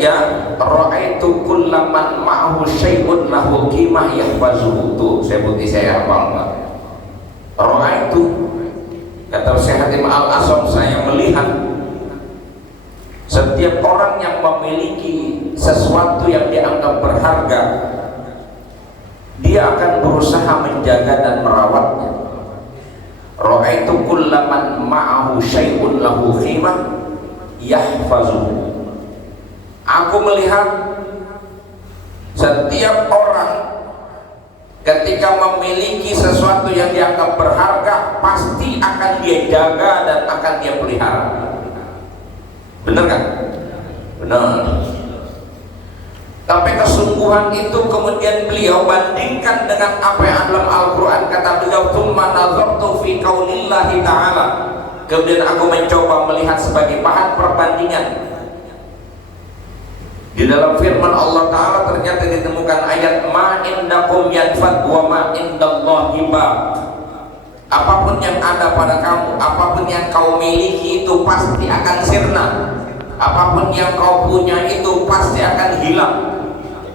ketiga, ra'aitu kullaman ma'ahu syai'un lahu qimah yahfazuhu. Tuh, saya hafal, Pak. Ra'aitu, kata Syekh Hatim Al-Asam, saya melihat setiap orang yang memiliki sesuatu yang dianggap berharga, dia akan berusaha menjaga dan merawatnya. Ra'aitu kullaman ma'ahu syai'un lahu qimah yahfazuhu. Aku melihat setiap orang ketika memiliki sesuatu yang dianggap berharga, pasti akan dia jaga dan akan dia pelihara. Benar kan? Benar. Tapi kesungguhan itu kemudian beliau bandingkan dengan apa yang dalam Al-Quran. Kata beliau, "Tsumma nazartu fi qaulillahi ta'ala." Kemudian aku mencoba melihat sebagai bahan perbandingan di dalam firman Allah Ta'ala, ternyata ditemukan ayat ma indakum yanfad wa ma indallahi baq. Apapun yang ada pada kamu, apapun yang kau miliki itu pasti akan sirna. Apapun yang kau punya itu pasti akan hilang.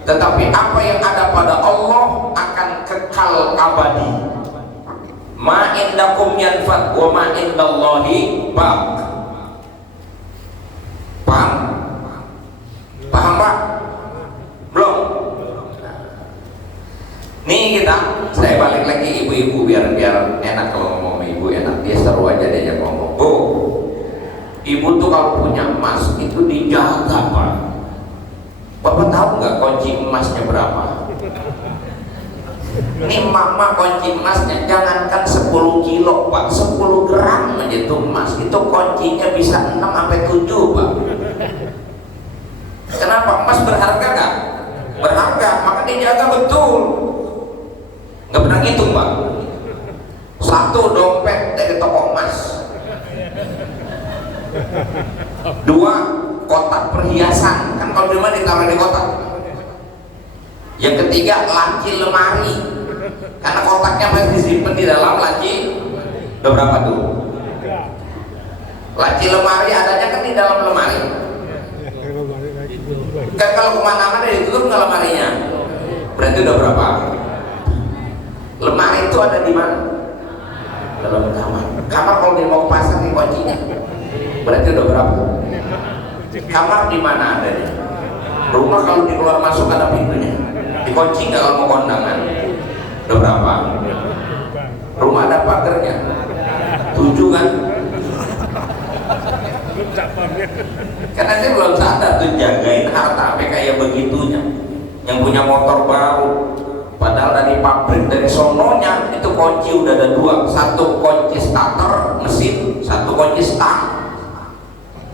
Tetapi apa yang ada pada Allah akan kekal abadi. Ma indakum yanfad wa ma indallahi baq. Paham? Paham, Pak? Belum? Nih saya balik lagi ibu-ibu biar enak kalau ngomong sama ibu, enak. Dia seru aja dia ngomong. Bu, ibu tuh kalau punya emas itu dijaga, Pak. Bapak tahu nggak kunci emasnya berapa? Ini mama kunci emasnya jangankan 10 kilo, Pak, 10 gram aja itu emas. Itu kuncinya bisa 6 sampai 7, Pak. Kenapa? Emas berharga nggak? Berharga, maka dijaga betul. Nggak pernah ngitung, Pak. Satu dompet dari toko emas, 2 kotak perhiasan, kan kalau di rumah ditaruh di kotak. Yang ketiga laci lemari, karena kotaknya masih disimpan di dalam laci. Udah berapa tuh? Laci lemari adanya kan di dalam lemari. Kan kalau kemana-mana ditutup nggak lemarinya? Berarti udah berapa? Lemari itu ada di mana? Dalam kamar. Kamar kalau dia mau ke pasar nih kuncinya. Berarti udah berapa? Kamar di mana adanya? Rumah kalau di keluar masuk ada pintunya. Dikunci nggak kalau mau kondangan? Udah berapa? Rumah ada pagarnya. 7 kan? Karena saya belum sadar tuh jagain harta sampai kayak begitunya. Yang punya motor baru, padahal dari pabrik, dari sononya itu kunci udah ada 2, satu kunci starter mesin, satu kunci stang.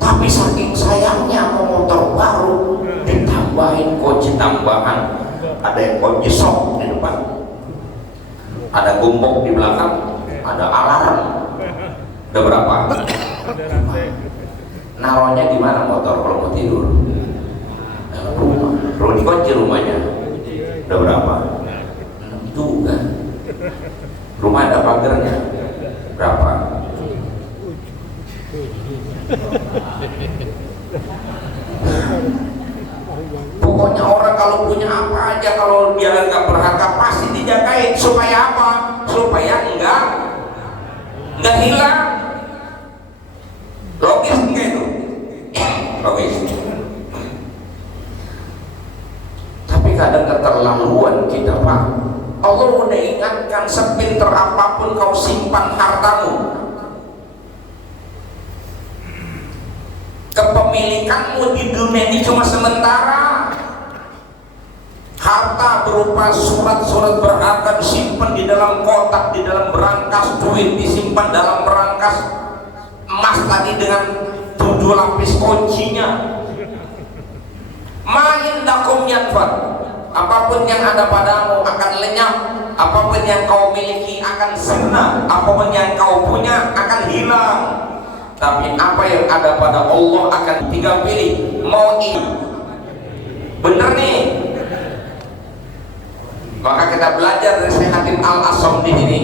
Tapi saking sayangnya mau motor baru ditambahin kunci tambahan, ada yang kunci sok di depan, ada gembok di belakang, ada alarm. Udah berapa? Naruhnya di mana motor kalau mau tidur? Rumah. Kalau dikunci rumahnya. Udah berapa? Juga. Rumah ada pagarnya. Berapa? Pokoknya orang kalau punya apa aja, kalau dia nggak berharga pasti dijagain. Supaya apa? Supaya nggak hilang. Logis nggak itu? Logis. Tapi kadang keterlaluan kita, Pak. Allah udah ingatkan, sepinter apapun kau simpan hartamu, kepemilikanmu di dunia ini cuma sementara. Harta berupa surat-surat berharga disimpan di dalam kotak, di dalam berangkas, duit disimpan dalam berangkas, emas tadi dengan 7 lapis kuncinya. Ma indakum yanfad. Apapun yang ada padamu akan lenyap, apapun yang kau miliki akan sirna, apapun yang kau punya akan hilang. Tapi apa yang ada pada Allah akan tinggal pilih. Mau ini bener nih. Maka kita belajar dari Syekh Hatim Al-Asam di sini.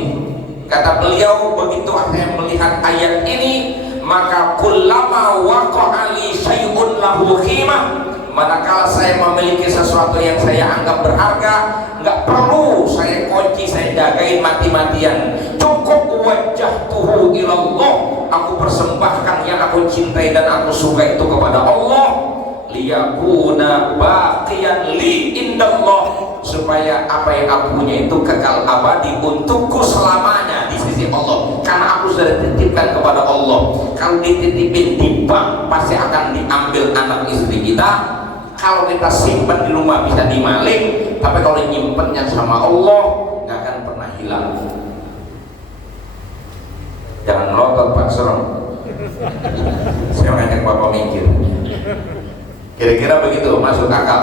Kata beliau, begitu saya melihat ayat ini, maka kullama waqa'a li syai'un lahu qimah Manakala saya memiliki sesuatu yang saya anggap berharga, nggak perlu saya kunci, saya jagain mati-matian. Cukup wajjahtuhu ilallah, aku persembahkan yang aku cintai dan aku suka itu kepada Allah, liyakuna baqiyan li indallah, supaya apa yang aku punya itu kekal abadi untukku selamanya di sisi Allah. Karena aku sudah dititipkan kepada Allah. Kalau dititipin di bank pasti akan diambil anak istri kita. Kalau kita simpan di rumah bisa dimaling, tapi kalau nyimpennya sama Allah nggak akan pernah hilang. Jangan melotot Pak Serem. Saya ngajak Bapak mikir. Kira-kira begitu, masuk akal.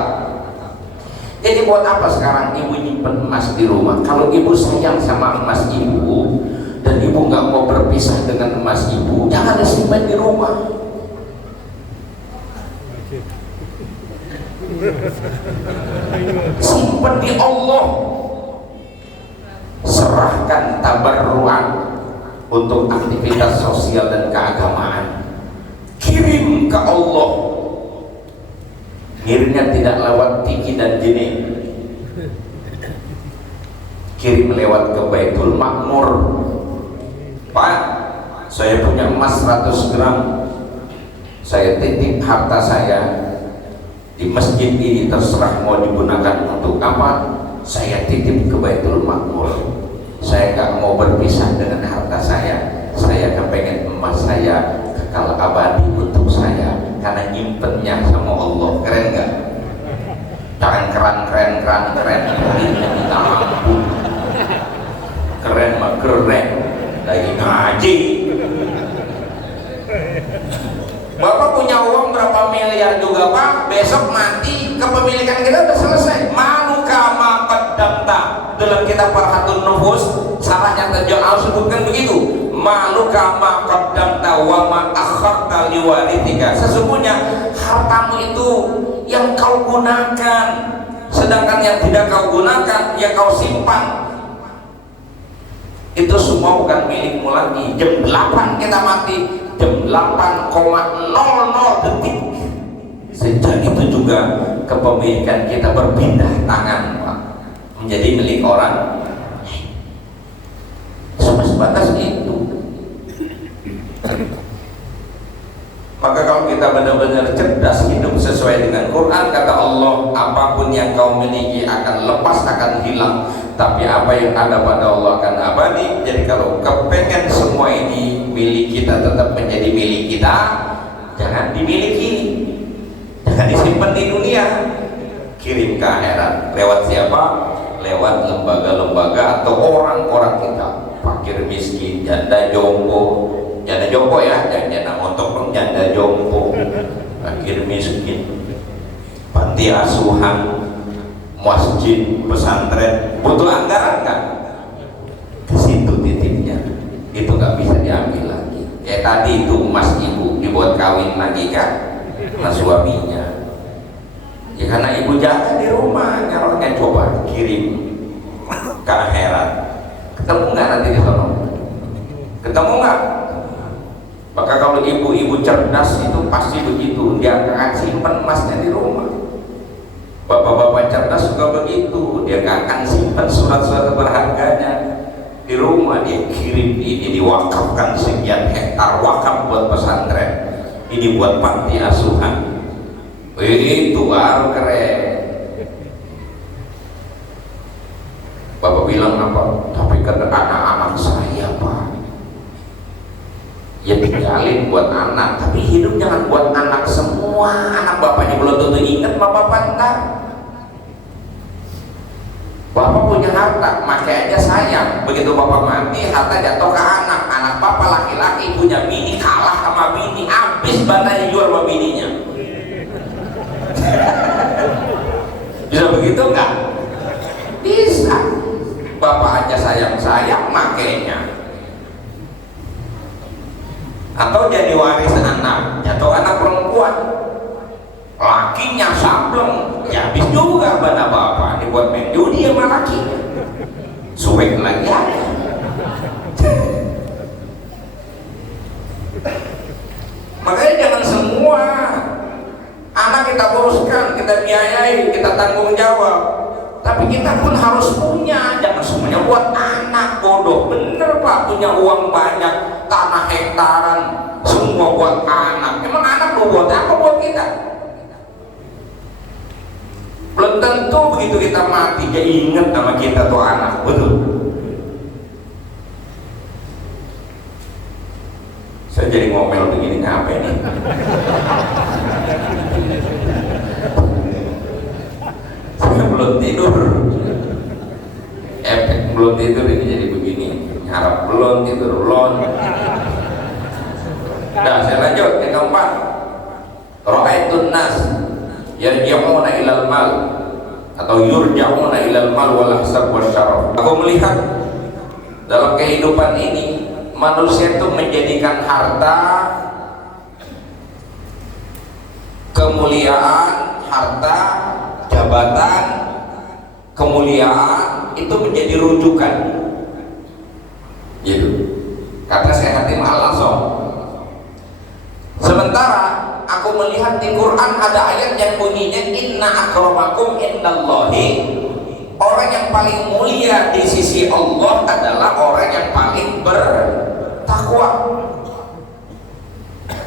Jadi buat apa sekarang ibu nyimpen emas di rumah? Kalau ibu sayang sama emas ibu dan ibu nggak mau berpisah dengan emas ibu, jangan disimpan di rumah. Simpan di Allah. Serahkan tabarruan untuk aktivitas sosial dan keagamaan. Kirim ke Allah. Kirimnya tidak lewat tiki dan gini. Kirim lewat ke Baitul Makmur. Pak, saya punya emas 100 gram. Saya titip harta saya di masjid ini, terserah mau digunakan untuk apa. Saya titip ke Baitul Makmur. Saya gak mau berpisah dengan harta saya. Saya kepengen emas saya kekal abadi untuk saya, karena nyimpennya sama Allah. Keren gak? Jangan keren duitnya kita ampun. Keren mah keren lagi ngaji. Bapak punya uang berapa miliar juga Pak, besok mati kepemilikan kita udah selesai. Maluka ma qaddamta, dalam kitab Farhatun Nufus sarahnya terjal sebutkan begitu. Maluka ma qaddamta wa ma akharta liwarithika, sesungguhnya hartamu itu yang kau gunakan, sedangkan yang tidak kau gunakan yang kau simpan itu semua bukan milikmu lagi. Jam 8 kita mati, jam 8,00 detik sejak itu juga kepemilikan kita berpindah tangan Pak, menjadi milik orang. Cuma sebatas itu. Maka kalau kita benar-benar cerdas hidup sesuai dengan Quran, kata Allah, apapun yang kau miliki akan lepas, akan hilang, tapi apa yang ada pada Allah akan abadi. Jadi kalau kepengen semua ini milik kita, tetap menjadi milik kita, jangan dimiliki, jangan disimpan di dunia, kirim ke akhirat. Lewat siapa? Lewat lembaga-lembaga atau orang-orang kita, fakir miskin, janda jompo ya, jangan montok, janda jompo, fakir miskin, panti asuhan, masjid, pesantren, butuh anggaran kan? Ke situ titiknya, itu nggak bisa diambil lagi. Kayak tadi itu emas ibu dibuat kawin lagi kan, sama suaminya. Ya karena ibu jaga di rumah, nyaroknya coba kirim ke akhirat. Ketemu nggak nanti di sana? Ketemu nggak? Maka kalau ibu-ibu cerdas itu pasti begitu, dia akan simpan emasnya di rumah. Bapak-bapak cerdas juga begitu, dia nggak akan simpan surat-surat berharganya di rumah, dia kirim. Ini diwakafkan sekian hektar, wakaf buat pesantren, ini buat panti asuhan. Itu baru keren. Bapak bilang apa? Tapi kan anak-anak saya Pak, ya tinggalin buat anak, tapi hidup jangan buat anak semua. Anak bapaknya belum tentu ingat bapak enggak. Bapak punya harta, makanya aja sayang. Begitu bapak mati, harta jatuh ke anak. Anak bapak laki-laki punya bini, kalah sama bini, habis batanya jual sama bininya. Bisa begitu enggak? Bisa. Bapak aja sayang-sayang, makanya. Atau jadi waris anak, atau anak perempuan, lakinya sableng, ya habis juga bana bapak dibuat main judi sama lakinya, suwek lagi ada. Makanya jangan semua anak kita uruskan, kita tanggung jawab. Tapi kita pun harus punya, jangan semuanya buat anak. Bodoh bener Pak, punya uang banyak, tanah hektaran, semua buat anak. Emang anak mau buat apa buat kita? Belum tentu begitu kita mati dia ingat sama kita tuh anak, betul. Saya jadi ngomel begini ngapain nih? Saya belum tidur, efek belum tidur ini jadi begini. Harap belum tidur belum. Nah, saya lanjut yang keempat. Ra'aitun nas yarji'una ilal mal atau yurja'una ilal mal wal ahsab wasyaraf. Aku melihat dalam kehidupan ini manusia itu menjadikan harta, kemuliaan, harta, jabatan, kemuliaan itu menjadi rujukan. Gitu. Kata Syekh Hatim Al-Asam. Sementara aku melihat di Quran ada ayat yang bunyinya inna akramakum indallahi, orang yang paling mulia di sisi Allah adalah orang yang paling bertakwa.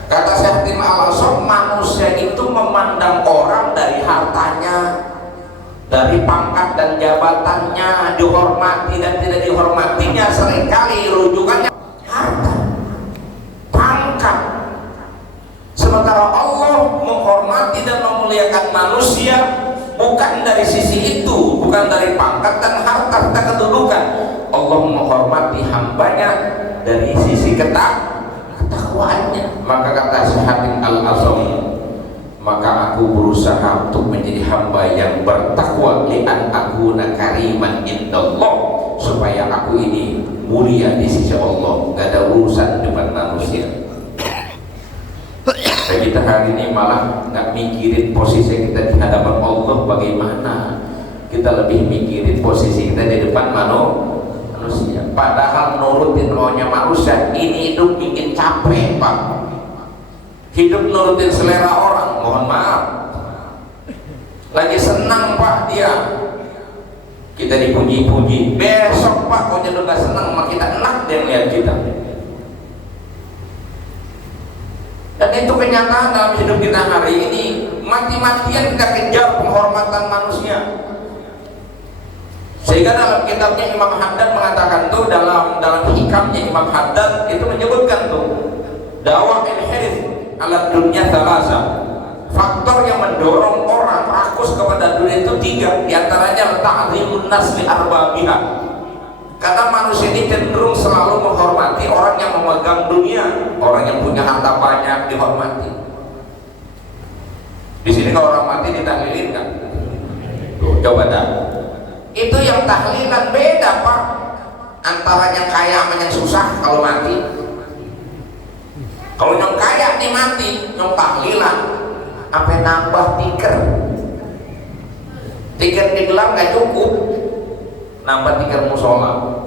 Kata Syekh Hatim Al-Asam, manusia itu memandang orang dari hartanya, dari pangkat dan jabatannya, dihormati dan tidak dihormatinya, seringkali rujukannya harta, pangkat. Sementara Allah menghormati dan memuliakan manusia bukan dari sisi itu, bukan dari pangkat dan harta dan kedudukan. Allah menghormati hambanya dari sisi ketakwaannya. Maka kata Syekh Hatim Al-Asam, maka aku berusaha untuk menjadi hamba yang bertakwa, li'an akuna kariman indallah, supaya aku ini mulia di sisi Allah, gak ada urusan depan manusia. Dan kita hari ini malah nggak mikirin posisi kita di hadapan Allah bagaimana, kita lebih mikirin posisi kita di depan manusia. Padahal nurutin maunya manusia ini hidup bikin capek Pak. Hidup nurutin selera orang, mohon maaf. Lagi senang Pak dia, kita dipuji-puji. Besok Pak kalau jadi nggak senang sama kita, enak dia melihat kita. Dan itu kenyataan dalam hidup kita hari ini. Mati-matian kita kejar penghormatan manusia. Sehingga dalam kitabnya Imam Haddad mengatakan tuh, dalam hikamnya Imam Haddad itu menyebutkan tuh, dakwah al-hirth ala dunya thalatha. Faktor yang mendorong orang rakus kepada dunia itu tiga. Di antaranya ta'zimun nas li arbabiha. Karena manusia ini cenderung selalu menghormati orang yang memegang dunia, orang yang punya harta banyak dihormati. Di sini kalau orang mati ditahlilin kan? Tuh, coba dah. Itu yang tahlilan beda Pak, antara yang kaya sama yang susah kalau mati. Kalau yang kaya nih mati, yang tahlilan, sampai nambah tiker digelar nggak cukup, nambah tiker musola.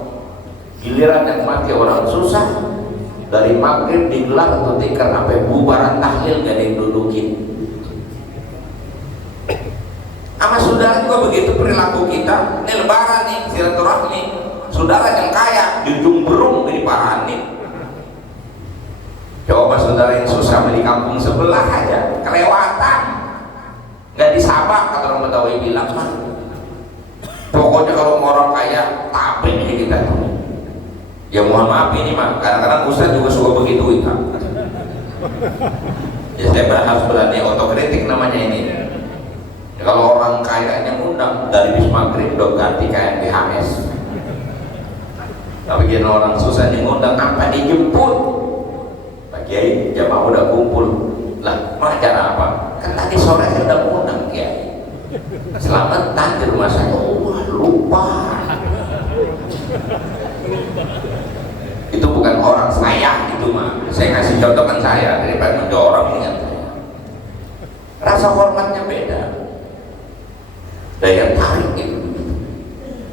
Giliran yang mati orang susah, dari maghrib digelar untuk tiker sampai bubaran tahlil gak ada yang dudukin. Sama saudara juga begitu perilaku kita. Ini lebaran nih, silaturahmi, saudara yang kaya junjung berung diparanin. Coba saudara yang susah di kampung sebelah aja kelewatan, nggak disabak kata orang Betawi bilang mah. Pokoknya kalau orang kaya tapin aja kita tuh. Ya mohon maaf ini mah, kadang-kadang Ustaz juga suka begitu itu. Ya saya harus berani otokritik namanya ini. Ya, kalau orang kaya yang undang dari bis maghrib udah ganti KMBHS. Tapi gini orang susah yang ngundang apa dijemput? Pak Kiai jamaah udah kumpul. Lah, mau acara apa? Kan tadi sore saya udah ngundang Kiai. Selamatan di rumah saya. Oh, lupa. Itu bukan orang saya, itu mah saya ngasih contoh kan saya daripada mendorong dengan saya. Rasa hormatnya beda, daya tarik itu.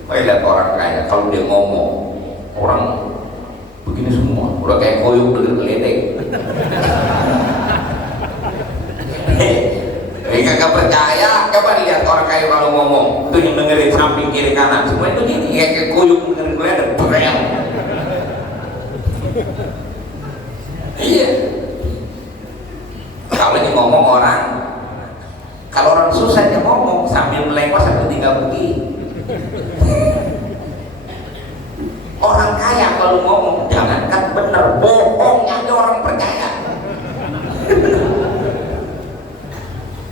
Saya lihat orang kaya kalau dia ngomong orang begini semua, udah kayak koyok dengan geledek. Kagak percaya, Coba lihat orang kaya kalau ngomong, itu yang dengerin samping kiri kanan, semua itu gini, kayak kuyuk dengerin gue ada brel. Iya. Kalau ini ngomong orang, kalau orang susah dia ngomong sambil melengos sambil tinggal begini. Orang kaya kalau ngomong jangankan bener, bohongnya aja orang percaya.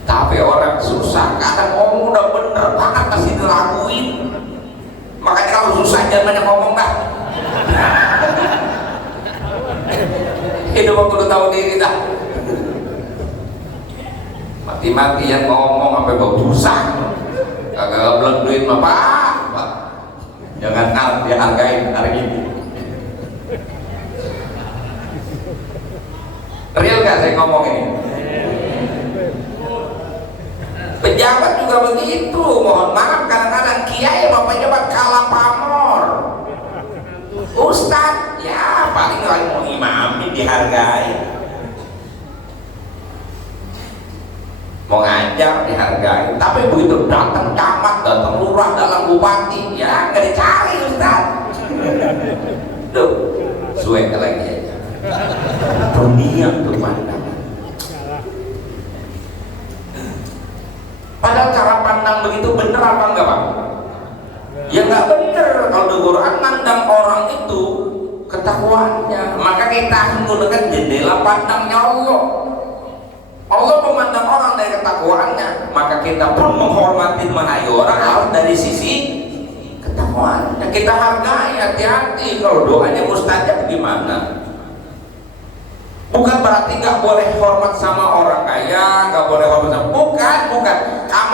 Tapi orang susah kadang ngomong udah bener banget masih dilakuin. Makanya kalau susah jangan banyak ngomong dah. Hidup aku udah tahu diri dah. Mati-mati yang ngomong sampai bau susah. Kagak belum duit mah Pak. Jangan dihargain hari ini. Real gak saya ngomong ini? Pejabat juga begitu. Mohon maaf kadang-kadang kiai mau pejabat kalah pamor. Ustadz ya paling kalau mau imamin dihargai, mau ngajar dihargai. Tapi begitu datang camat, datang lurah, datang bupati, ya nggak dicari Ustadz. Tuh suek lagi aja. Dunia tuh pandang. Padahal cara pandang begitu bener apa enggak Pak? Ya nggak bener. Kalau di Quran mandang orang itu ketakuannya, maka kita menggunakan jendela pandangnya Allah. Allah memandang orang dari ketakwaannya, maka kita pun menghormati mengayomi orang harus dari sisi ketakwaannya. Kita hargai, hati-hati. Kalau doanya mustajab gimana? Bukan berarti nggak boleh hormat sama orang kaya, nggak boleh hormat sama, bukan.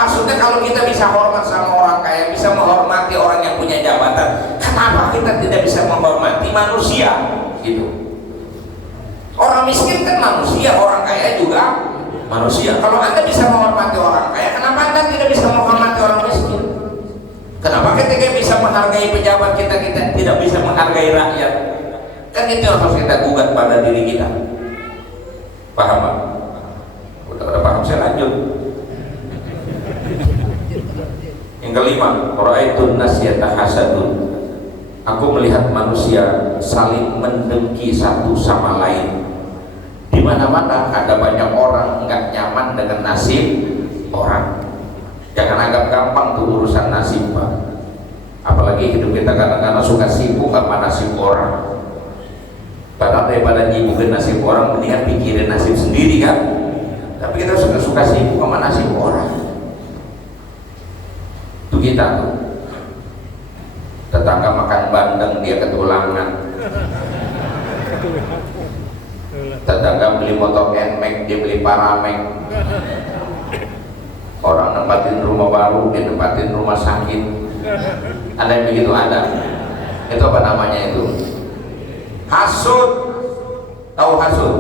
Maksudnya kalau kita bisa hormat sama orang kaya, bisa menghormati orang yang punya jabatan, kenapa kita tidak bisa menghormati manusia? Gitu. Orang miskin kan manusia, orang kaya juga manusia. Kalau Anda bisa menghormati orang kaya, kenapa Anda tidak bisa menghormati orang miskin? Kenapa ketika bisa menghargai pejabat kita tidak bisa menghargai rakyat? Kan itu yang harus kita gugat pada diri kita. Paham Pak? Udah paham, saya lanjut. Yang kelima, ra'aitun nas yatahasadun. Aku melihat manusia saling mendengki satu sama lain. Di mana-mana ada banyak orang nggak nyaman dengan nasib orang. Jangan anggap gampang tuh urusan nasib Pak. Apalagi hidup kita kadang-kadang suka sibuk sama nasib orang. Padahal daripada nyibukin nasib orang, mendingan pikirin nasib sendiri kan. Tapi kita suka sibuk sama nasib orang. Itu kita tuh. Tetangga makan bandeng dia ketulangan. Tetangga beli motor NMAX dia beli Paramek. Orang nempatin rumah baru dia nempatin rumah sakit. Ada yang begitu ada. Itu apa namanya itu? Hasud. Tahu hasud?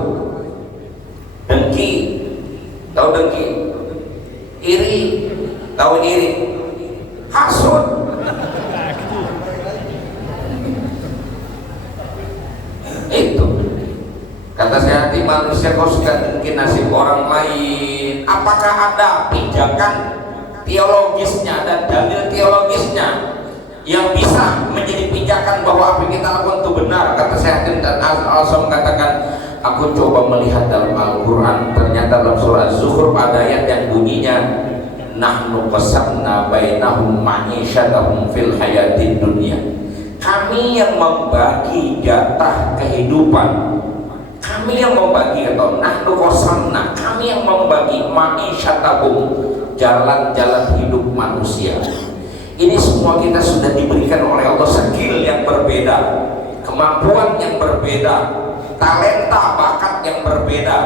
Dengki. Tahu dengki? Iri. Tahu iri? Hasud. Itu kata saya, hati manusia kau suka dengki nasib orang lain. Apakah ada pijakan teologisnya, ada dalil teologisnya yang bisa menjadi pijakan bahwa apa yang kita lakukan itu benar? Kata saya, dan Allah mengatakan, aku coba melihat dalam Al-Quran, ternyata dalam surah Az-Zukhruf ada ayat yang bunyinya, nahnu qasamna bainahum ma'isyatahum fil hayatid dunya. Kami yang membagi jatah kehidupan, kami yang membagi, atau nahnu qasamna, kami yang membagi ma'isyatahum, jalan-jalan hidup manusia. Ini semua kita sudah diberikan oleh Allah skill yang berbeda, kemampuan yang berbeda, talenta, bakat yang berbeda,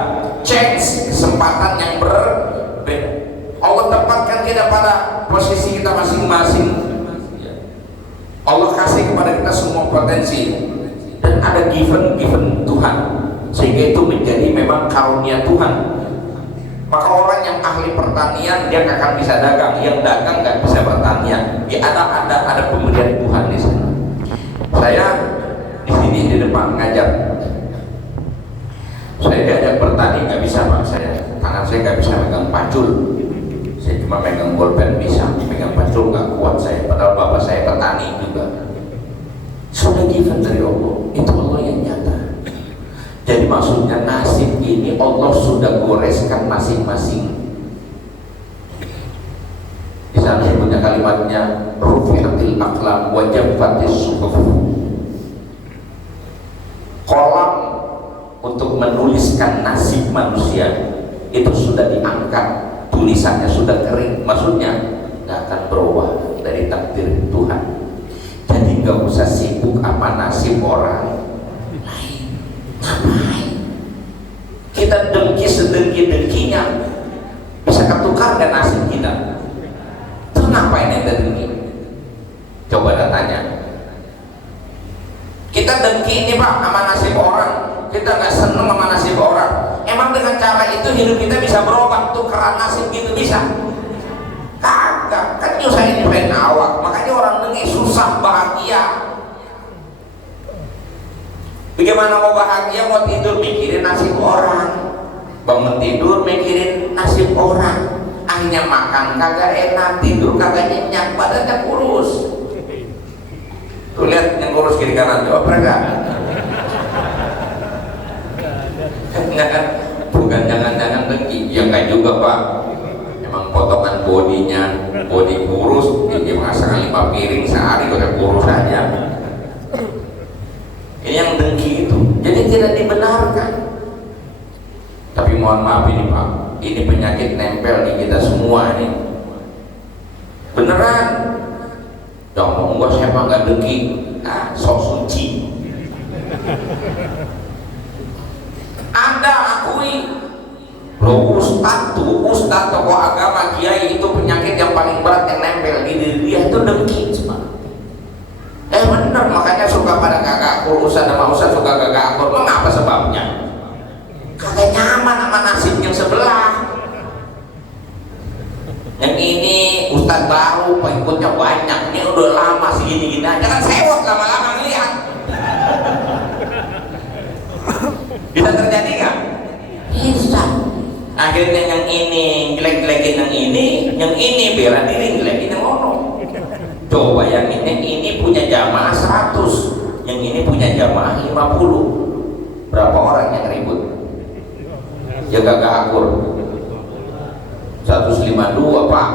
chance, kesempatan yang berbeda. Allah tempatkan kita pada posisi kita masing-masing. Allah kasih kepada kita semua potensi dan ada given Tuhan, sehingga itu menjadi memang karunia Tuhan. Maka orang yang ahli pertanian dia nggak akan bisa dagang, yang dagang nggak bisa pertanian. Ya ada pemberian Tuhan di sana. Saya di sini di depan ngajar. Saya diajak bertani nggak bisa Pak, tangan saya nggak bisa megang pacul. Saya cuma megang bolpen bisa, megang pacul nggak kuat saya, padahal bapak saya petani juga. Sudah given dari Allah, itu Allah yang nyata. Jadi maksudnya nasib ini Allah sudah goreskan masing-masing. Di sana punya kalimatnya rufi'atil aqlam wa jaffatis suhuf. Kolam untuk menuliskan nasib manusia itu sudah diangkat, tulisannya sudah kering, maksudnya nggak akan berubah dari takdir Tuhan. Jadi nggak usah sibuk apa nasib orang lain. Ngapain kita dengki sedengki-dengkinya, bisa ketukar dan nasib kita. Terus ngapain yang dengki? Coba tanya. Kita dengki ini Pak sama nasib orang, kita nggak seneng sama nasib orang. Emang dengan cara itu hidup kita bisa berubah, tukeran nasib gitu bisa? Kagak, kan nyusahin pengen awak. Makanya orang dengki susah bahagia. Bagaimana mau bahagia, mau tidur mikirin nasib orang, bangun tidur mikirin nasib orang, akhirnya makan kagak enak, tidur kagak nyenyak, badannya kurus. Tuh lihat yang kurus kiri kanan, coba mereka. Enggak kan? Bukan jangan-jangan dengki, ya enggak juga Pak. Emang potongan bodinya, bodi kurus, ini masakan 5 piring sehari udah kurus aja. Ini yang dengki itu, jadi tidak dibenarkan. Tapi mohon maaf ini Pak, ini penyakit nempel di kita semua ini. Beneran. Dong, enggak saya nggak dengki, nah, sok suci. Anda akui, lo ustad tokoh agama kiai itu penyakit yang paling berat yang nempel di diri dia itu dengki cuma. Bener, makanya suka pada kagak akur, ustad sama ustad suka kagak akur. Mengapa sebabnya? Kagak nyaman sama nasib yang sebelah. Yang ini ustad baru, pengikutnya banyak, ini udah lama segini-gini aja kan sewot lama-lama ngeliat. Bisa terjadi nggak? Bisa. Akhirnya yang ini jelek-jelekin yang ini bela diri jelekin yang ono. Coba yang ini punya jamaah 100, yang ini punya jamaah 50. Berapa orang yang ribut? Ya gak akur. 152 Pak,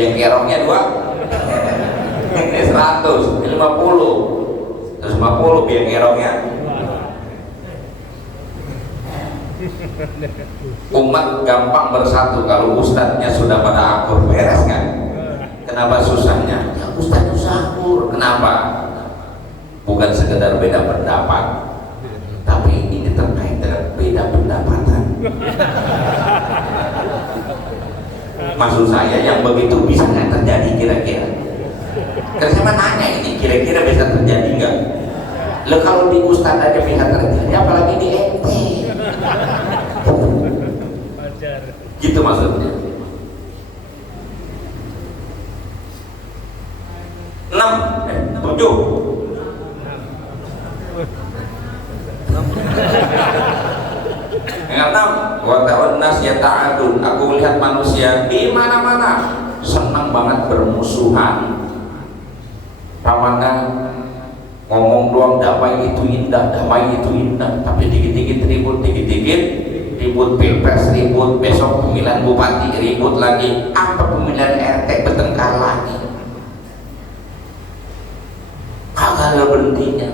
yang kerongnya 2 ini 100, ini 50 biar kerongnya. Umat gampang bersatu kalau ustadznya sudah pada akur, beres kan? Kenapa susahnya? Ya ustadz susah akur, kenapa? Bukan sekedar beda pendapat, tapi ini terkait dengan beda pendapatan. Maksud saya yang begitu bisa nggak terjadi kira-kira? Kan saya nanya ini kira-kira bisa terjadi nggak? Lo kalau di ustadz aja bisa terjadi, apalagi di ente. Gitu maksudnya. 7. Yang 6, wa ta'un nas yata'adun. Aku melihat manusia di mana-mana senang banget bermusuhan. Tamannya ngomong doang damai itu indah, tapi dikit-dikit ribut, pilpres ribut, besok pemilihan bupati ribut lagi, apa pemilihan RT bertengkar lagi. Kagak ada berhentinya.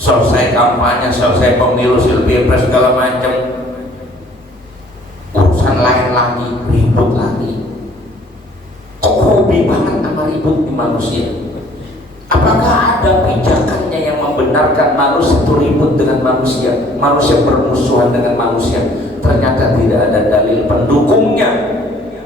Selesai kampanye, selesai pemilu, pilpres segala macam, urusan lain lagi, ribut lagi. Kok hobi banget sama ribut di manusia? Apakah ada pijakannya yang membenarkan manusia itu ribut dengan manusia bermusuhan dengan manusia? Ternyata tidak ada dalil pendukungnya.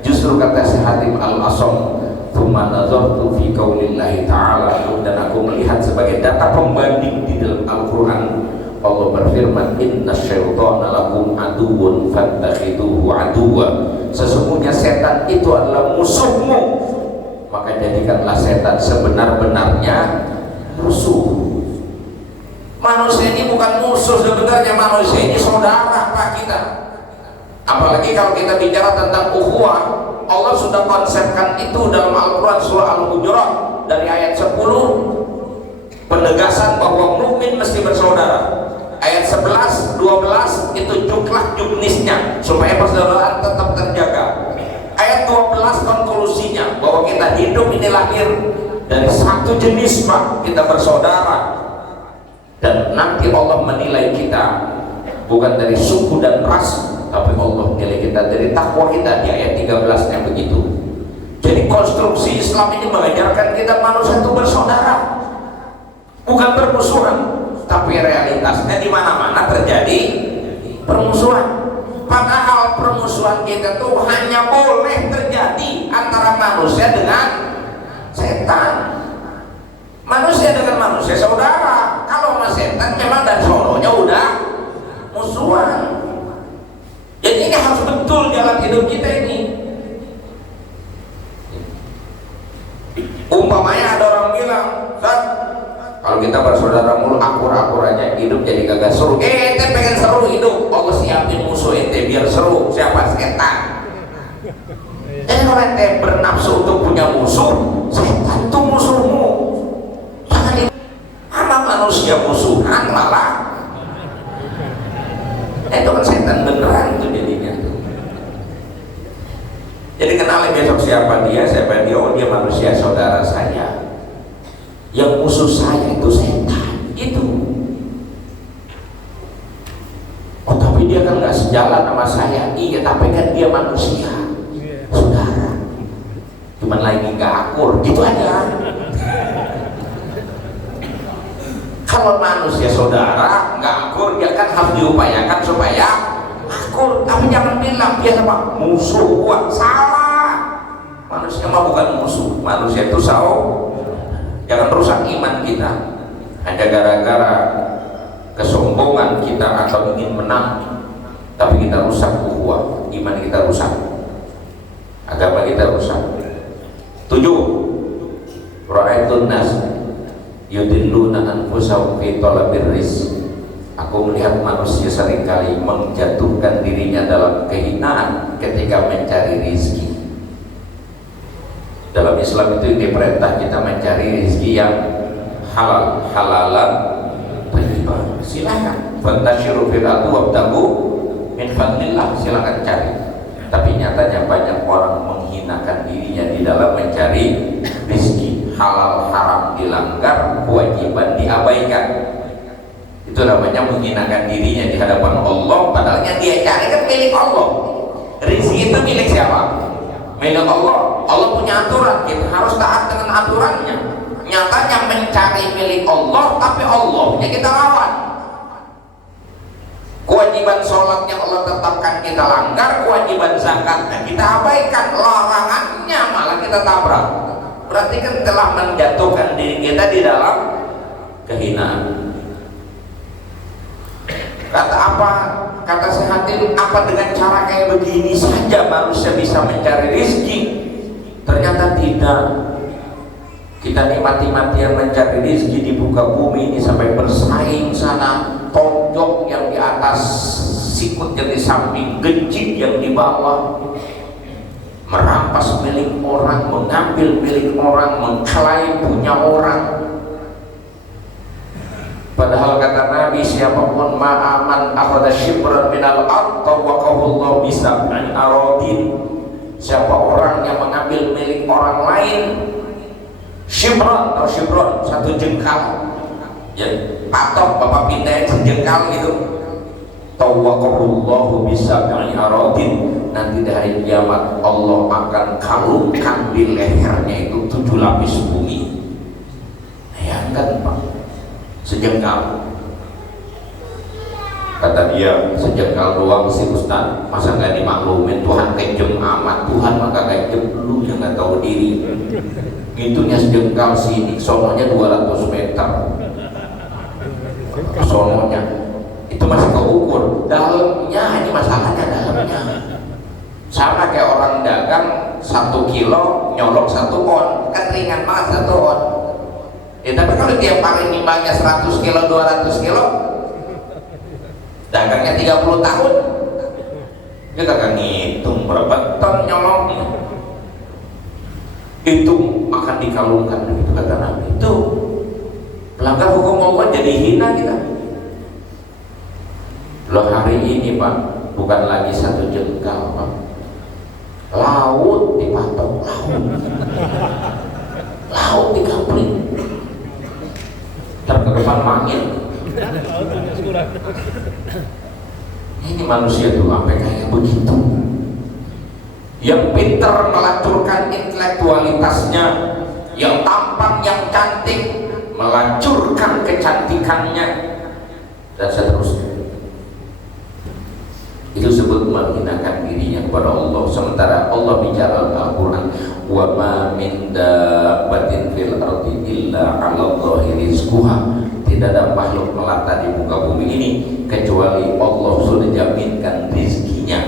Justru kata Syekh Hatim Al-Asam, "Tsumma nazartu fi qaulillahi ta'ala," dan aku melihat sebagai data pembanding di dalam Al-Qur'an, Allah berfirman, "Innasyaitana lakum aduwwun fattakhiduhu aduwwa." Sesungguhnya setan itu adalah musuhmu, maka jadikanlah setan sebenar-benarnya musuh. Manusia ini bukan musuh sebenarnya, manusia ini saudara Pak kita. Apalagi kalau kita bicara tentang ukhuwah, Allah sudah konsepkan itu dalam Al-Quran surah Al-Hujurat dari ayat 10, penegasan bahwa mukmin mesti bersaudara. Ayat 11, 12 itu juklah juknisnya supaya persaudaraan tetap terjaga. Ayat 12 konklusinya bahwa kita hidup ini lahir dari satu jenis, Pak, kita bersaudara, dan nanti Allah menilai kita bukan dari suku dan ras, tapi Allah nilai kita dari takwa kita di ayat 13 nya begitu. Jadi konstruksi Islam ini mengajarkan kita manusia itu bersaudara, bukan bermusuhan, tapi realitasnya di mana-mana terjadi permusuhan. Padahal permusuhan kita tuh hanya boleh terjadi antara manusia dengan setan, manusia dengan manusia saudara. Kalau sama setan memang dari sononya udah musuhan. Jadi ini harus betul jalan hidup kita ini. Umpamanya ada orang bilang, Ustaz, kalau kita bersaudara mulu akur-akur aja, hidup jadi kagak seru. Ente pengen seru hidup, Allah siapin musuh ente biar seru. Siapa? Setan. Jadi kalau ente bernafsu untuk punya musuh, setan itu musuhmu. Jangan sama manusia musuhan malah itu kan setan beneran itu jadinya. Jadi kenalin besok siapa dia, oh dia manusia saudara saya. Yang musuh saya itu setan itu. Oh tapi dia kan nggak sejalan sama saya. Iya tapi kan dia manusia saudara, cuman lagi nggak akur gitu aja. Kalau manusia saudara nggak akur, dia kan harus diupayakan supaya akur. Tapi jangan bilang dia apa musuh gua, salah. Manusia mah bukan musuh, manusia itu saudara. Jangan rusak iman kita hanya gara-gara kesombongan kita atau ingin menang, tapi kita rusak ukhuwah, iman kita rusak, agama kita rusak. 7. Ra'aitun nas yudilluna anfusahum fi talabir rizq. Aku melihat manusia seringkali menjatuhkan dirinya dalam kehinaan ketika mencari rizki. Dalam Islam itu diperintah kita mencari rezeki yang halal, halalan thayyibah. Silakan. Fantashiru fil ardi wabtaghu min fadlillah, silakan cari. Tapi nyatanya banyak orang menghinakan dirinya di dalam mencari rezeki. Halal haram dilanggar, kewajiban diabaikan. Itu namanya menghinakan dirinya di hadapan Allah, padahal yang dia cari kan milik Allah. Rezeki itu milik siapa? Milik Allah. Allah punya aturan, kita harus taat dengan aturannya. Nyatanya mencari milik Allah, tapi Allahnya kita lawan. Kewajiban sholat yang Allah tetapkan kita langgar, kewajiban zakatnya kita abaikan, larangannya malah kita tabrak. Berarti kan telah menjatuhkan diri kita di dalam kehinaan. Kata apa? Kata sehatin, apa dengan cara kayak begini saja manusia bisa mencari rezeki? Ternyata tidak. Kita nih mati-matian mencari rezeki di muka bumi ini sampai bersaing sana, tonjok yang di atas, sikut yang di samping, gencing yang di bawah, merampas milik orang, mengambil milik orang, mengklaim punya orang. Padahal kata Nabi, siapapun ma'aman akhadha shibran minal ard tawaqahullahu bisab'in aradin. Siapa orang yang mengambil milik orang lain, shibran atau shibron, satu jengkal, ya patok bapak pindahin sejengkal gitu, tawaqahullahu bisab'in aradin. Nanti dari kiamat Allah akan kalungkan di lehernya itu 7 lapis bumi. Bayangkan Pak, sejengkal. Kata dia, sejengkal doang sih Ustaz, masa nggak dimaklumin? Tuhan kejem amat. Tuhan maka kejem, lu yang nggak tahu diri. Gitunya sejengkal sini, sononya 200 meter. Sononya itu masih keukur, dalamnya ini masalahnya dalamnya. Sama kayak orang dagang 1 kilo nyolok 1 on, kan ringan banget 1 on. Ya, tapi kalau dia paling nimbangnya 100 kilo, 200 kilo, dagangnya 30 tahun, Dia kagak ngitung berapa ton nyolongnya. Itu akan dikalungkan begitu kata Nabi. Itu pelanggar hukum Allah jadi hina kita. Loh hari ini Pak, bukan lagi 1 jengkal Pak, laut dipatok, laut dikapling, terkedepan mangin. Ini manusia tuh sampai kayak begitu. Yang pintar melacurkan intelektualitasnya, yang tampan, yang cantik melacurkan kecantikannya, dan seterusnya. Itu sebut menghinakan dirinya kepada Allah. Sementara Allah bicara dalam Al-Quran, wa ma min dabbatin fil ardi illa 'ala Allahi rizquha. Tidak ada makhluk melata di muka bumi ini kecuali Allah sudah jaminkan rizkinya,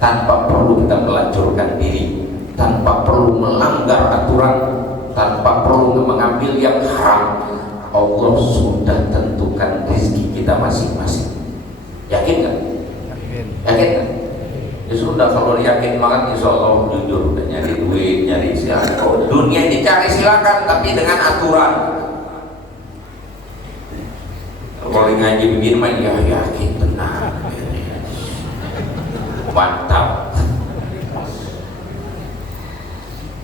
tanpa perlu kita melacurkan diri, tanpa perlu melanggar aturan, tanpa perlu mengambil yang haram. Allah sudah tentukan rizki kita masing-masing. Yakin kan? Yakin kan? Ya sudah, kalau yakin banget insya Allah jujur, nyari duit, nyari silakan. Oh, dunia dicari silakan, tapi dengan aturan. Kalau ngaji begini mah ya yakin benar, mantap.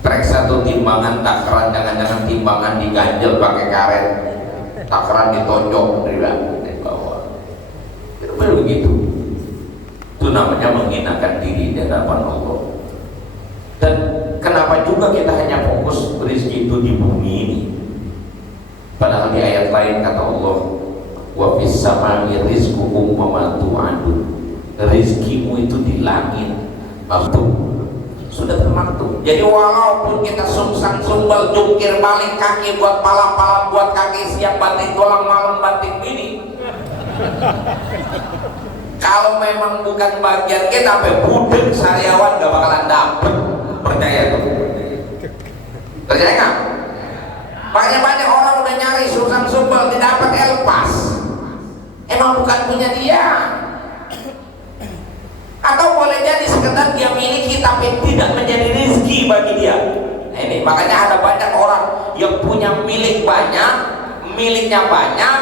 Trek 1 timbangan takaran, jangan-jangan timbangan diganjel pakai karet, takaran ditonjok dari bawah. Itu begitu. Itu namanya menghinakan diri di hadapan Allah. Dan kenapa juga kita hanya fokus rezeki itu di bumi ini, padahal di ayat lain kata Allah, wa fis samai rizqukum wa ma tu'adun. Rizkimu itu di langit, waktu sudah termaktub. Jadi walaupun kita sungsang sumbal jungkir balik kaki buat pala-pala buat kaki siang banting tulang malam banting bini, kalau memang bukan bagian kita, sampai budek sariawan gak bakalan dapet. Percaya tuh? Percaya nggak? Banyak orang udah nyari sungsang sumbal tidak dapat elpas. Emang bukan punya dia, atau boleh jadi sekedar dia miliki tapi tidak menjadi rezeki bagi dia. Nah, ini makanya ada banyak orang yang punya milik banyak, miliknya banyak,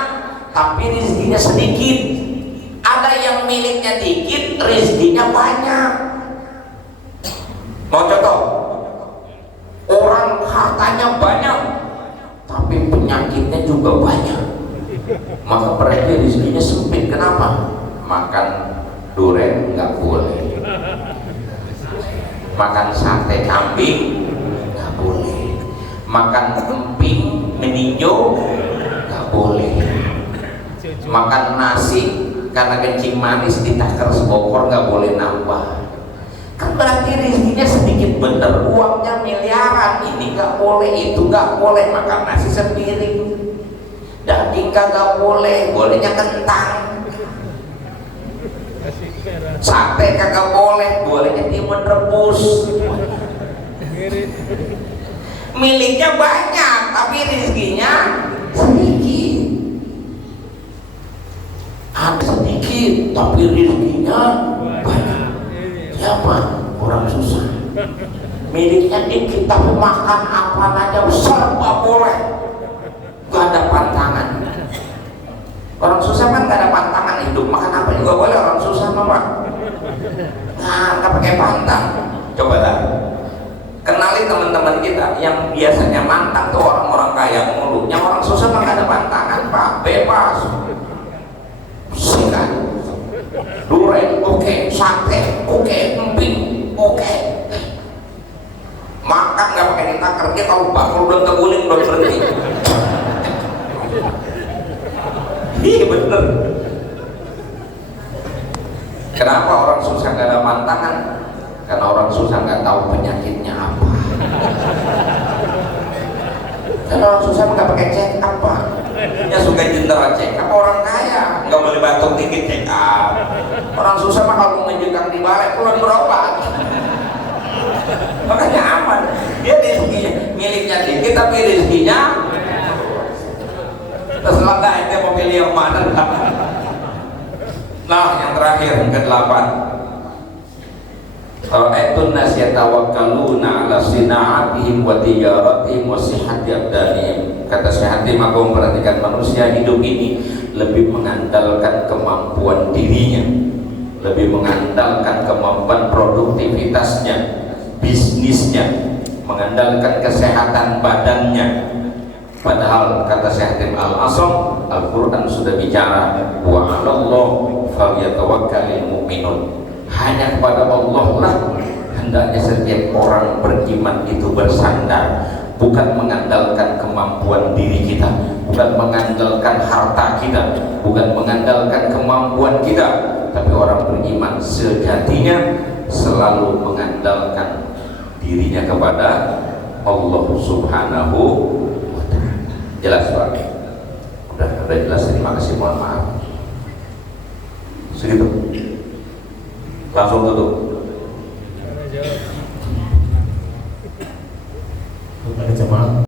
tapi rezekinya sedikit. Ada yang miliknya dikit, rezekinya banyak. Mau contoh? Orang hartanya banyak, tapi penyakitnya juga banyak. Maka berarti rezekinya sempit. Kenapa? Makan durian nggak boleh, makan sate kambing nggak boleh, makan emping meninjau nggak boleh, makan nasi karena kencing manis ditakar sebokor nggak boleh nambah. Kan berarti rezekinya sedikit bener, uangnya miliaran, ini nggak boleh, itu nggak boleh, makan nasi sepiring, daging kagak boleh, bolehnya kentang, sate kagak boleh, bolehnya timun rebus. Miliknya banyak tapi rezekinya sedikit. Ada sedikit tapi rezekinya banyak. Siapa? Orang susah. Miliknya dikit tapi makan apa aja serba boleh, gak ada pantangan. Orang susah kan gak ada pantangan hidup, makan apa juga boleh. Orang susah mah Pak, nah gak pakai pantang. Coba lah, kenali teman-teman kita yang biasanya mantang tuh orang-orang kaya mulu. Yang orang susah mah gak ada pantangan Pak, bebas. Sikat, durian oke, sate oke, emping oke. Makan gak pakai ditakar, dia kalau bakul belum terguling belum berhenti. Iya bener. Kenapa orang susah gak ada pantangan? Karena orang susah gak tahu penyakitnya apa. Karena orang susah gak pakai cek apa. Ya suka jendera cek up. Orang kaya gak boleh batuk dikit cek up. Orang susah mah kalau menunjukkan di balai pulang berobat. Makanya aman. Dia rezekinya miliknya dikit tapi rezekinya. Terserah nggak ente mau pilih yang mana. Nah yang terakhir yang ke-8, Ra'aitun nas yatawakkaluna ala sina'atihim wa tijaratihim wa sihhati abdanihim. Kata Syekh Hatim, aku memperhatikan manusia hidup ini lebih mengandalkan kemampuan dirinya, lebih mengandalkan kemampuan produktivitasnya, bisnisnya, mengandalkan kesehatan badannya. Padahal kata Syekh Hatim Al-Asam, Al-Quran sudah bicara, wa 'alallah falyatawakkalul mu'minun. Hanya kepada Allah lah hendaknya setiap orang beriman itu bersandar, bukan mengandalkan kemampuan diri kita, bukan mengandalkan harta kita, bukan mengandalkan kemampuan kita, tapi orang beriman sejatinya selalu mengandalkan dirinya kepada Allah Subhanahu wa Ta'ala. Jelas Pak? Udah jelas, terima kasih, mohon maaf. Segitu. Langsung tutup. Kepada jemaah